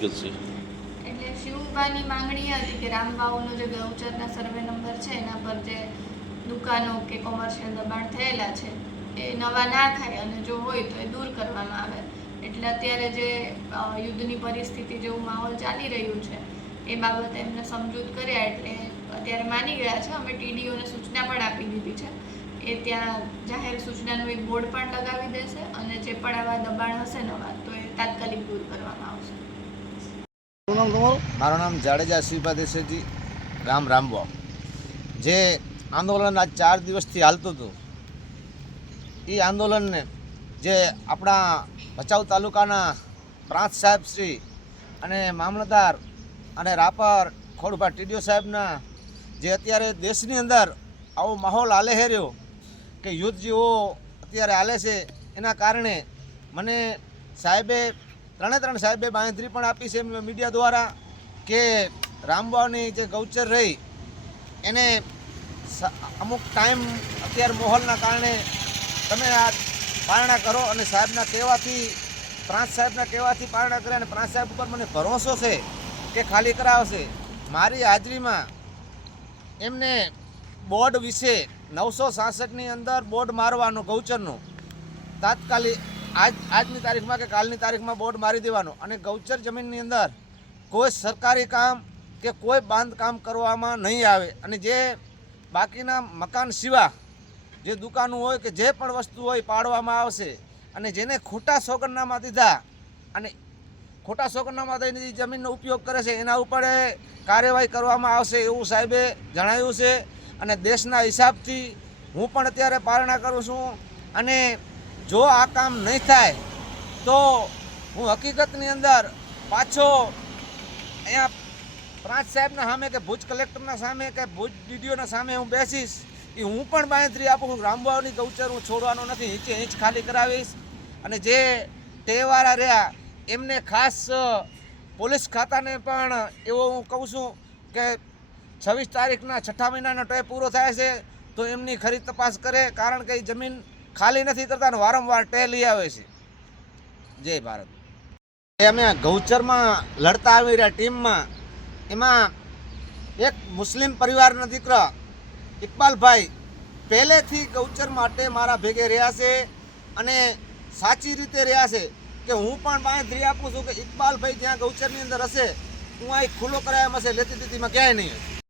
છે એટલે શિવબાની માંગણી હતી કે રામબાઉનો જે ગૌચરના સર્વે નંબર છે, એના પર જે દુકાનો કે કોમર્શિયલ દબાણ થયેલા છે, એ નવા ના થાય અને જો હોય તો એ દૂર કરવામાં આવે. એટલે અત્યારે જે યુદ્ધની પરિસ્થિતિ જેવું માહોલ ચાલી રહ્યું છે, એ બાબતે એમને સમજૂત કર્યા એટલે અત્યારે માની ગયા છે. અમે ટીડીઓને સૂચના પણ આપી દીધી છે. એ ત્યાં જાહેર સૂચનાનું એક બોર્ડ પણ લગાવી દેશે અને જે પણ આવા દબાણ હશે નવા, તો એ તાત્કાલિક દૂર કરવામાં આવશે. શું નામ તમારું? મારું નામ જાડેજા શિવભા દેસાઈજી ગામ જે આંદોલન આજ ચાર દિવસથી હાલતું હતું, એ આંદોલનને જે આપણા ભચાઉ તાલુકાના પ્રાંત સાહેબ શ્રી અને મામલતદાર અને રાપર ખોડભા ટીડીઓ સાહેબના જે અત્યારે દેશની અંદર આવો માહોલ હાલે રહ્યો કે યુદ્ધ જેવો અત્યારે હાલે છે, એના કારણે મને સાહેબે ત્રણે ત્રણ સાહેબે બાંધરી પણ આપી છે મીડિયા દ્વારા કે રામબાવની જે ગૌચર રહી, એને અમુક ટાઈમ અત્યારે માહોલના કારણે તમે આ પારણા કરો અને સાહેબના કહેવાથી, પ્રાંત સાહેબના કહેવાથી પારણા કરે અને પ્રાંત સાહેબ ઉપર મને ભરોસો છે કે ખાલી કરાવશે. મારી હાજરીમાં એમને બોર્ડ વિશે નવસો સાસઠની અંદર બોર્ડ મારવાનું ગૌચરનું તાત્કાલિક આજ, આજની તારીખમાં કે કાલની તારીખમાં બોર્ડ મારી દેવાનું. અને ગૌચર જમીનની અંદર કોઈ સરકારી કામ કે કોઈ બાંધકામ કરવામાં નહીં આવે. અને જે બાકીના મકાન સિવા જે દુકાનો હોય કે જે પણ વસ્તુ હોય પાડવામાં આવશે. અને જેને ખોટા સોગંદનામા દીધા અને ખોટા સોગંદનામા દઈને જમીનનો ઉપયોગ કરે છે, એના ઉપર કાર્યવાહી કરવામાં આવશે એવું સાહેબે જણાવ્યું છે. અને દેશના હિસાબથી હું પણ અત્યારે પારણા કરું છું. અને જો આ કામ નહીં થાય, તો હું હકીકતની અંદર પાછો અહીંયા પ્રાંત સાહેબના સામે કે ભુજ કલેક્ટરના સામે કે ભુજ ડીડીઓના સામે હું બેસીશ, એ હું પણ બાંયધરી આપું છું. રામબાવની ગૌચર હું છોડવાનો નથી ઇંચે હિંચ ખાલી કરાવીશ. અને જે ટેવાળા રહ્યા, એમને ખાસ પોલીસ ખાતાને પણ એવો હું કહું છું કે છવ્વીસ તારીખના છઠ્ઠા મહિનાનો ટે પૂરો થાય છે, તો એમની ખરી તપાસ કરે. કારણ કે એ જમીન ખાલી નથી કરતા અને વારંવાર ટે લઈ આવે છે. જય ભારત. અમે ગૌચરમાં લડતા આવી રહ્યા ટીમમાં. એમાં એક મુસ્લિમ પરિવારના દીકરા ઇકબાલભાઈ પહેલેથી ગૌચર માટે મારા ભેગે રહ્યા છે અને સાચી રીતે રહ્યા છે કે હું પણ બાંયધરી આપું છું કે ઇકબાલભાઈ જ્યાં ગૌચરની અંદર હશે, હું અહીં ખુલ્લો કરાયા હશે, લેતી દીધીમાં ક્યાંય નહીં